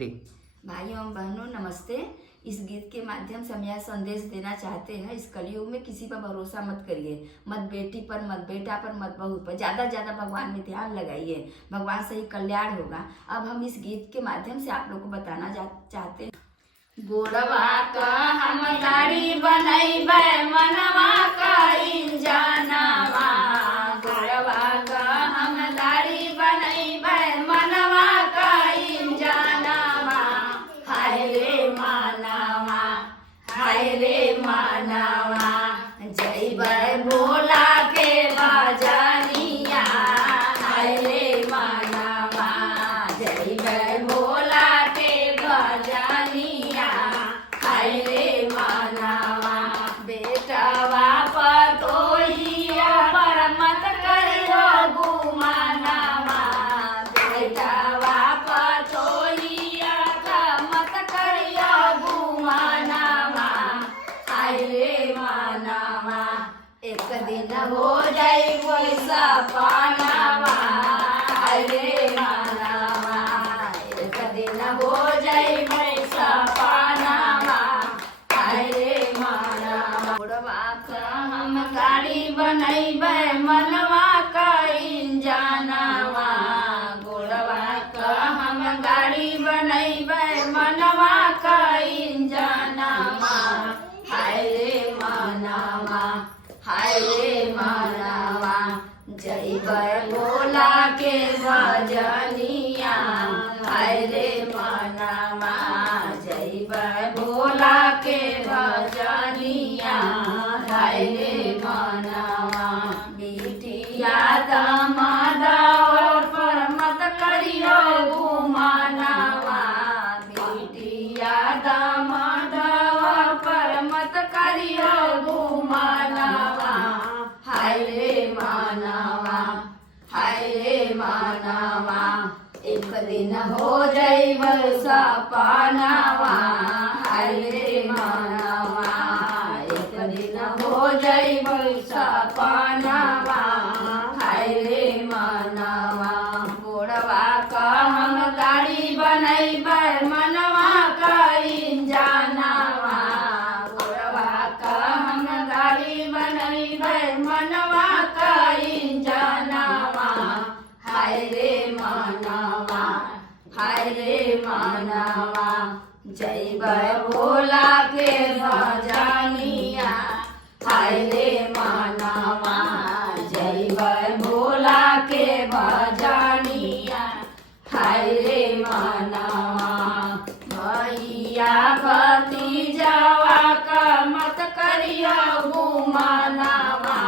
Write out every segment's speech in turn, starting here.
भाइयों एवं बहनों नमस्ते। इस गीत के माध्यम से हम यह संदेश देना चाहते हैं, इस कलयुग में किसी पर भरोसा मत करिए, मत बेटी पर, मत बेटा पर, मत बहू पर, ज्यादा भगवान में ध्यान लगाइए, भगवान से ही कल्याण होगा। अब हम इस गीत के माध्यम से आप लोग को बताना चाहते हैं। गोड़वा का हम गाड़ी बनैबे, मनवा का इंजनवा, गोड़वा का हम गाड़ी बनैबे, मनवा का इंजनवा, हाय रे मानवा, हाय रे मानवा, जइबै भोला के भजनिया, हाय रे मानवा, जइबै भोला के भजनिया, हाय रे मानवा, बेटवा पतोहिया पर मत करियो गुमानवा, बेटवा पतोहिया का मत करियो गुमानवा, हाय रे मानवा, एक दिन हो जाई कोई सपनावा, हाय रे मानवा, एक दिन हो जाई कोई सपनावा, हाय रे मानवा, गोड़वा का हम गाड़ी बनैबे, मनवा का इंजनवा, गोड़वा का हम गाड़ी बनैबे, मनवा का इंजनवा, हाय रे मानवा, हाय रे मानवा, जइबै भोला के भजनिया, हाय रे मानवा, जइबै भोला के भजनिया, हाय रे मानवा, बिटिया दामाद पर मत करियो गुमानवा, बिटिया दामाद पर मत करियो गुमानवा, हाय रे मानवा, हाय रे मानवा, एक दिन हो जाइबै सपनावा, हाय रे मानवा, एक दिन हो जाइबै सपनावा, हाय रे मानवा, गोड़वा का हम गाड़ी बनैबे, मनवा का इंजनवा, गोड़वा का हम गाड़ी बनैबे, मनवा का इंजनवा, हाय रे मानवा, हाय रे मानवा, जइबै भोला के भजनिया, हाय रे मानवा, जइबै भोला के भजनिया, हाय रे मानवा, भैया भतीजवा का मत करियो गुमानवा,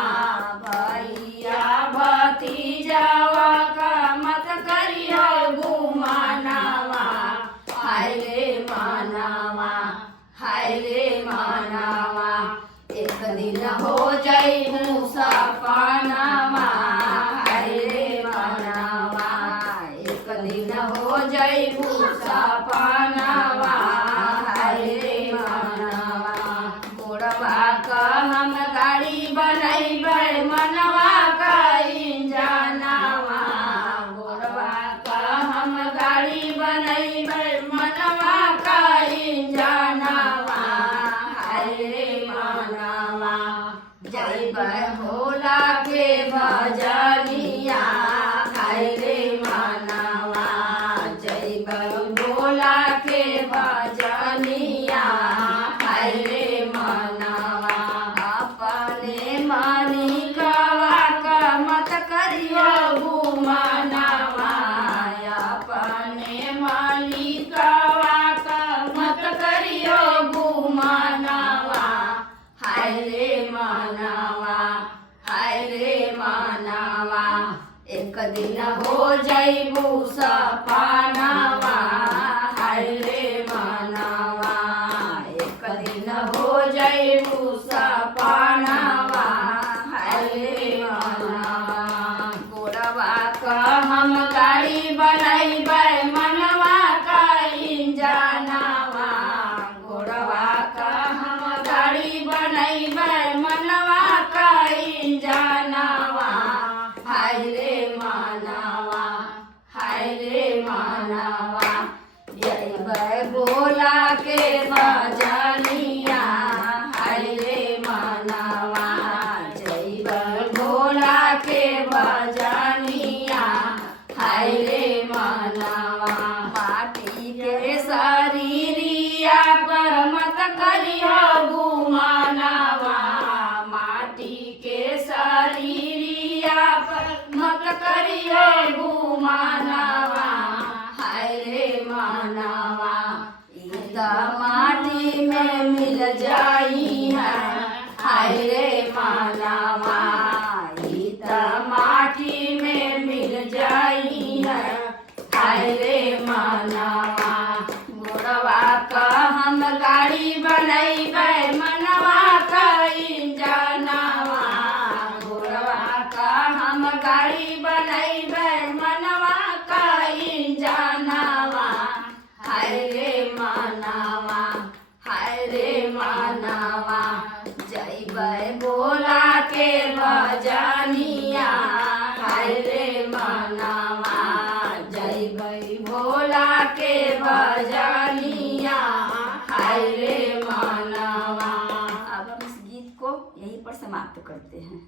भैया भतीजवा का मत करियो गुमानवा, हाय रे मानवा, हाय रे मानवा, एक दिन हो जाइबू सपनावा, हाय रे मानवा, एक दिन हो जाइबू सपनावा, हाय रे मानवा, गोड़वा का हम गाड़ी बनैबे, मनवा का इंजनवा, गोड़वा का हम गाड़ी बनैबे, मनवा का इंजनवा, हाय रे मानवा, जइबै भोला के भजनिया, हाय रे मानवा, जइबै भोला के भजनिया, हाय रे मानवा, अपने मालिकवा का मत करियो गुमानवा, अपने मालिकवा का मत करियो गुमानवा, हाय रे मानवा, हाय रे मानवा, एक दिन हो जाइबू सपनावा, हाय रे मानवा, एक दिन हो जाइबू सपनावा, हाय रे मानवा, गोड़वा का हम गाड़ी बनैबे, मनवा का इंजनवा, गोड़वा का हम गाड़ी बनैबे, मनवा का इंजनवा, हाय रे मानवा, हाय रे मानवा, जइबै भोला के भजनिया हाय रे मनवा जइबै भोला के भजनिया हाय रे मनवा माटी के शरीरिया पर मत करियो गुमानवा माटी के शरीरिया पर मत करियो गुमानवा हाय रे मनवा ई त माटी में मिल जाई है हाय रे मनवा ई त माटी में मिल जाई है हाय रे मनवा गोरवा का हम गाड़ी बनैबै मनवा का इंजनवा गोरवा का हम गाड़ी बनैबै मनवा का इंजनवा हाय रे मनवा हाय रे मनवा जइबै भोला के भजनिया हाय रे मनवा जइबै भोला के भजनिया हाय रे मनवा। अब हम इस गीत को यहीं पर समाप्त करते हैं।